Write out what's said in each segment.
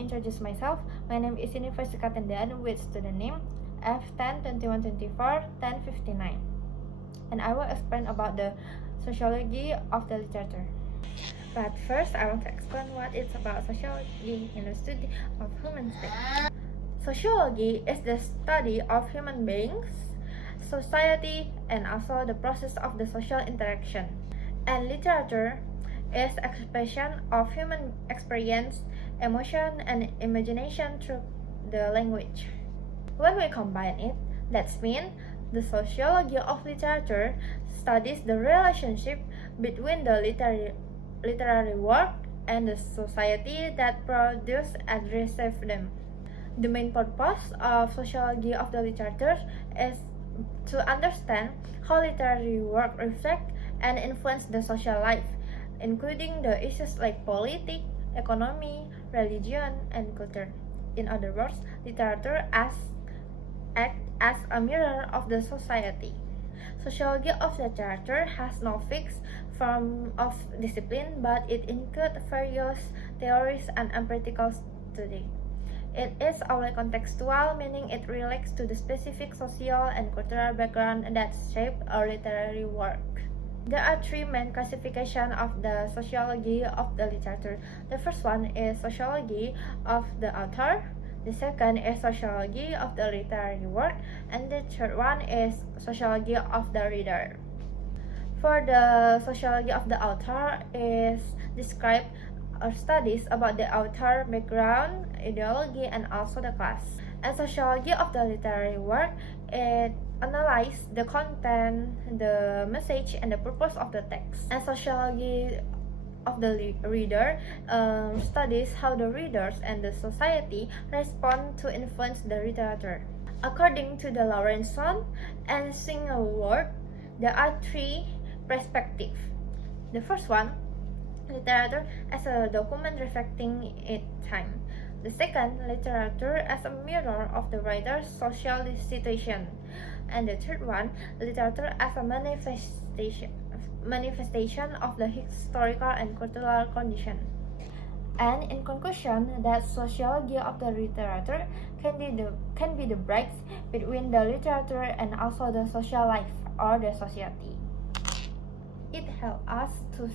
me introduce myself. My name is University Katendan with student name F10-2124-1059. And I will explain about the sociology of the literature. But first, I want to explain what it's about sociology in the study of human beings. Sociology is the study of human beings, society, and also the process of the social interaction. And literature is expression of human experience, emotion, and imagination through the language. When we combine it, that means the sociology of literature studies the relationship between the literary work and the society that produce and receive them. The main purpose of sociology of the literature is to understand how literary work reflect and influence the social life, including the issues like politics, economy, religion, and culture. In other words, literature acts as a mirror of the society. Sociology of literature has no fixed form of discipline, but it includes various theories and empirical study. It is only contextual, meaning it relates to the specific social and cultural background that shape a literary work. There are three main classifications of the sociology of the literature. The first one is sociology of the author. The second is sociology of the literary work, and the third one is sociology of the reader. For the sociology of the author is describe studies about the author background, ideology, and also the class. And sociology of the literary work, it analyze the content, the message, and the purpose of the text. And sociology of the reader studies how the readers and the society respond to influence the literature. According to the Lawrenson and Singleworth, there are three perspectives. The first one, literature as a document reflecting its time. The second, literature as a mirror of the writer's social situation. And the third one, literature as a manifestation of the historical and cultural condition. And in conclusion, that sociology of the literature can be the bridge between the literature and also the social life or the society. It helps us to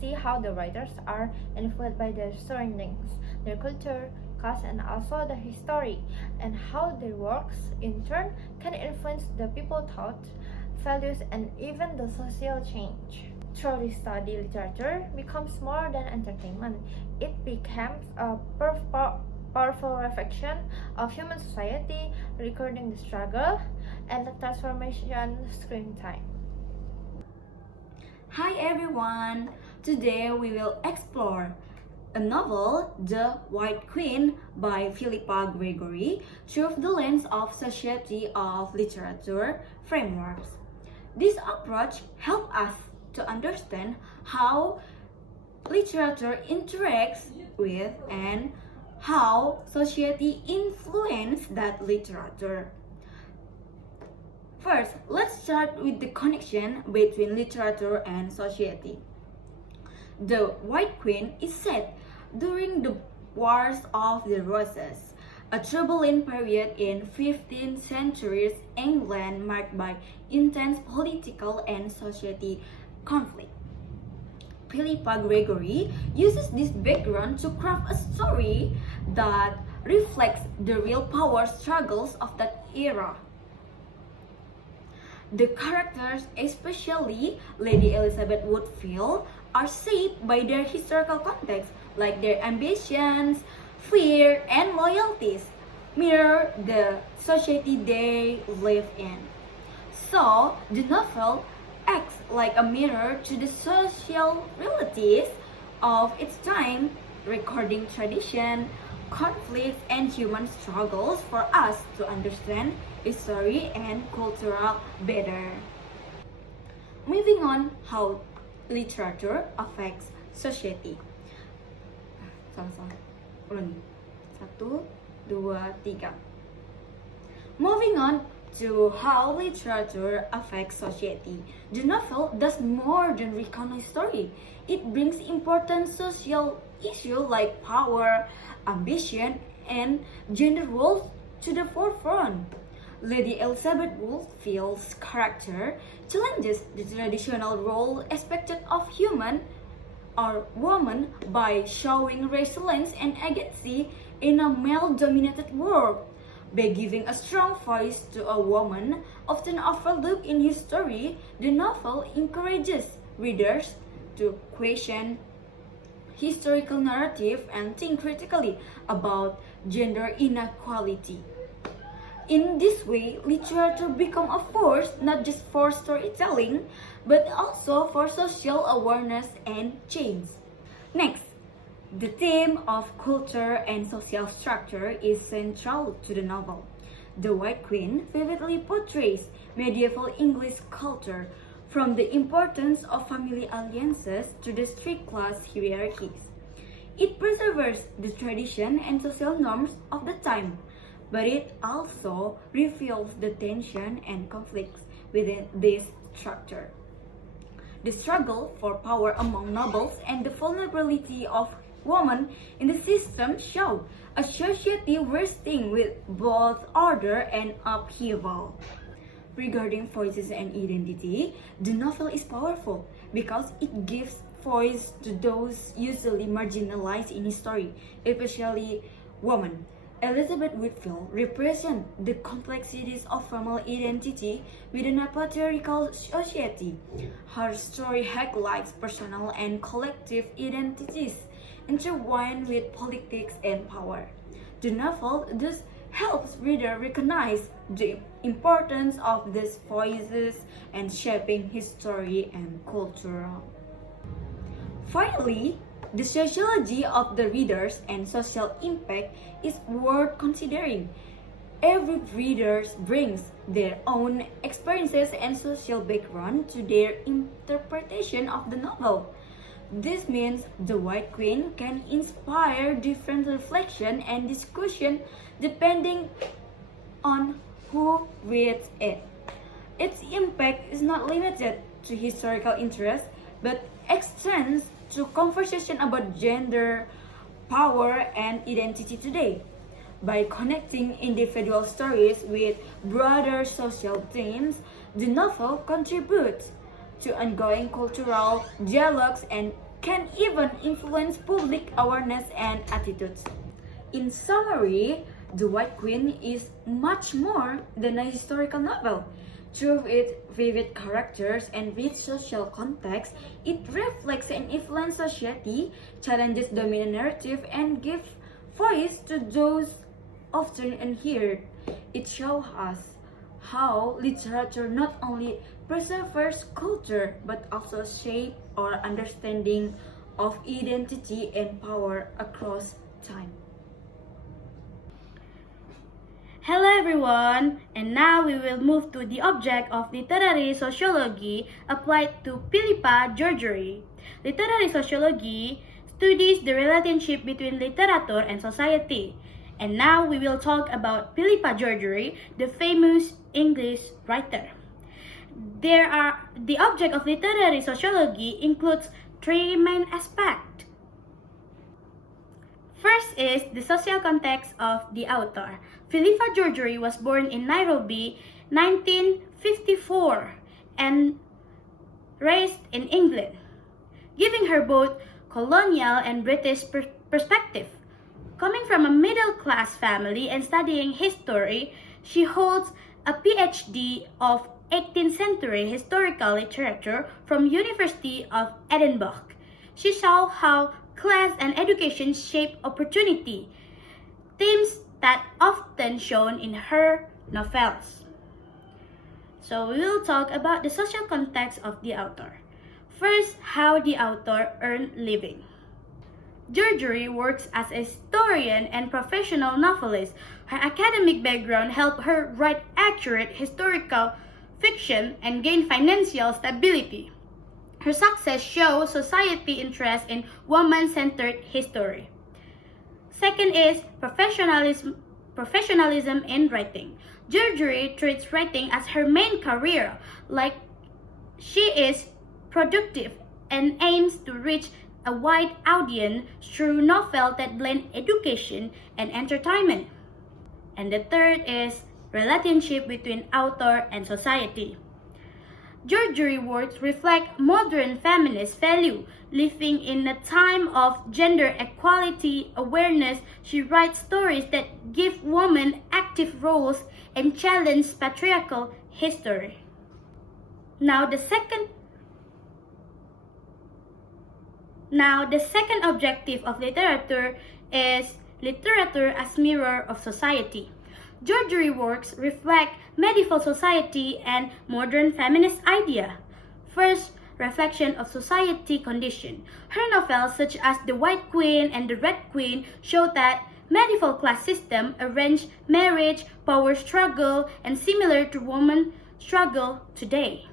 see how the writers are influenced by their surroundings, their culture, class, and also the history, and how their works in turn can influence the people's thoughts, values, and even the social change. Through this study, literature becomes more than entertainment. It becomes a powerful reflection of human society, recording the struggle and the transformation screen time. Hi everyone! Today we will explore a novel, The White Queen by Philippa Gregory, through the lens of Sociology of Literature frameworks. This approach helps us to understand how literature interacts with and how society influences that literature. First, let's start with the connection between literature and society. The White Queen is set during the Wars of the Roses, a turbulent period in 15th century England marked by intense political and society conflict. Philippa Gregory uses this background to craft a story that reflects the real power struggles of that era. The characters, especially Lady Elizabeth Woodville, are shaped by their historical context, like their ambitions, fear, and loyalties, mirror the society they live in. So, the novel acts like a mirror to the social realities of its time, recording tradition, conflicts, and human struggles for us to understand history and culture better. Moving on, how literature affects society. Ulangi. 1, 2, 3. Moving on to how literature affects society. The novel does more than recount a story. It brings important social issues like power, ambition, and gender roles to the forefront. Lady Elizabeth Woodville's character challenges the traditional role expected of human or woman by showing resilience and agency in a male-dominated world. By giving a strong voice to a woman often overlooked in history, the novel encourages readers to question historical narrative and think critically about gender inequality. In this way, literature becomes a force not just for storytelling, but also for social awareness and change. Next, the theme of culture and social structure is central to the novel. The White Queen vividly portrays medieval English culture, from the importance of family alliances to the strict class hierarchies. It preserves the tradition and social norms of the time, but it also reveals the tension and conflicts within this structure. The struggle for power among nobles and the vulnerability of women in the system show a society wrestling with both order and upheaval. Regarding voices and identity, the novel is powerful because it gives voice to those usually marginalized in history, especially women. Elizabeth Whitfield represents the complexities of female identity within a patriarchal society. Her story highlights personal and collective identities intertwined with politics and power. The novel thus helps readers recognize the importance of these voices and shaping history and culture. Finally, the sociology of the readers and social impact is worth considering. Every reader brings their own experiences and social background to their interpretation of the novel. This means The White Queen can inspire different reflection and discussion depending on who reads it. Its impact is not limited to historical interest, but extends to conversation about gender, power, and identity today. By connecting individual stories with broader social themes, the novel contributes to ongoing cultural dialogues and can even influence public awareness and attitudes. In summary, The White Queen is much more than a historical novel. Through its vivid characters and rich social context, it reflects and influences society, challenges dominant narrative, and gives voice to those often unheard. It shows us how literature not only preserves culture but also shapes our understanding of identity and power across time. Hello everyone, and now we will move to the object of literary sociology applied to Philippa Georgiou. Literary sociology studies the relationship between literature and society. And now we will talk about Philippa Georgiou, the famous English writer. The object of literary sociology includes three main aspects. First is the social context of the author. Philippa Georgiou was born in Nairobi, 1954, and raised in England, giving her both colonial and British perspective. Coming from a middle-class family and studying history, she holds a PhD of 18th century historical literature from University of Edinburgh. She saw how class and education shape opportunity, themes that often shown in her novels. So we will talk about the social context of the author. First, how the author earned living. Georgiou works as a historian and professional novelist. Her academic background helped her write accurate historical fiction and gain financial stability. Her success shows society interest in woman-centered history. Second is professionalism in writing. Georgiou treats writing as her main career, like she is productive and aims to reach a wide audience through novels that blend education and entertainment. And the third is relationship between author and society. George's works reflect modern feminist value. Living in a time of gender equality awareness, she writes stories that give women active roles and challenge patriarchal history. Now the second objective of literature is literature as mirror of society. George's works reflect medieval society and modern feminist idea. First, reflection of society condition. Her novels such as The White Queen and The Red Queen show that medieval class system arranged marriage, power struggle, and similar to women's struggle today.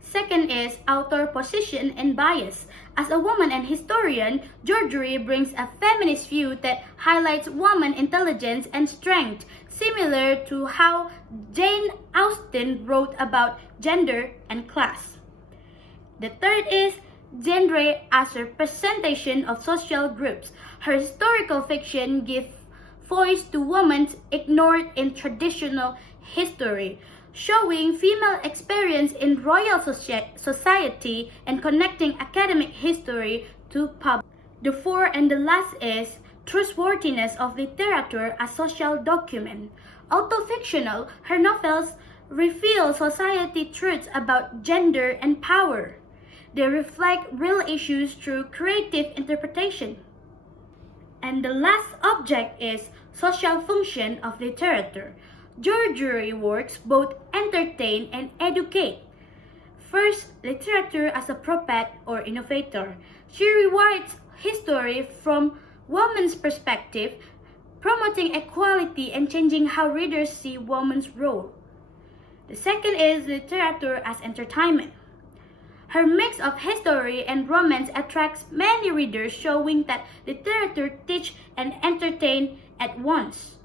Second is author position and bias. As a woman and historian, Georgery brings a feminist view that highlights woman intelligence and strength, similar to how Jane Austen wrote about gender and class. The third is genre as representation of social groups. Her historical fiction gives voice to women ignored in traditional history, showing female experience in royal society and connecting academic history to public. The fourth and the last is trustworthiness of literature as social document. Although fictional, her novels reveal society truths about gender and power. They reflect real issues through creative interpretation. And the last object is social function of literature. George's works both entertain and educate. First, literature as a prophet or innovator. She rewrites history from women's perspective, promoting equality and changing how readers see women's role. The second is literature as entertainment. Her mix of history and romance attracts many readers, showing that literature teaches and entertains at once.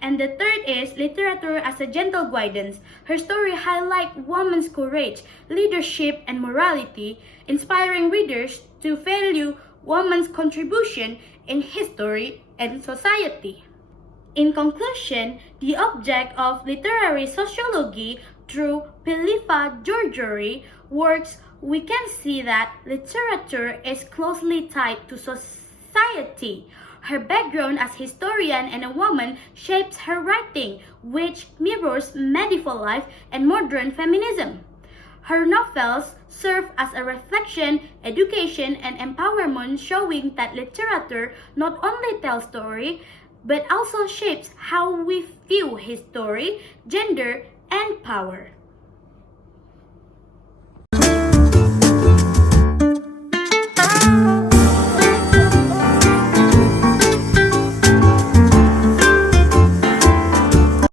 And the third is literature as a gentle guidance. Her story highlights women's courage, leadership, and morality, inspiring readers to value women's contribution in history and society. In conclusion, the object of literary sociology through Philippa George's works, we can see that literature is closely tied to society. Her background as historian and a woman shapes her writing, which mirrors medieval life and modern feminism. Her novels serve as a reflection, education, and empowerment, showing that literature not only tells story, but also shapes how we view history, gender, and power.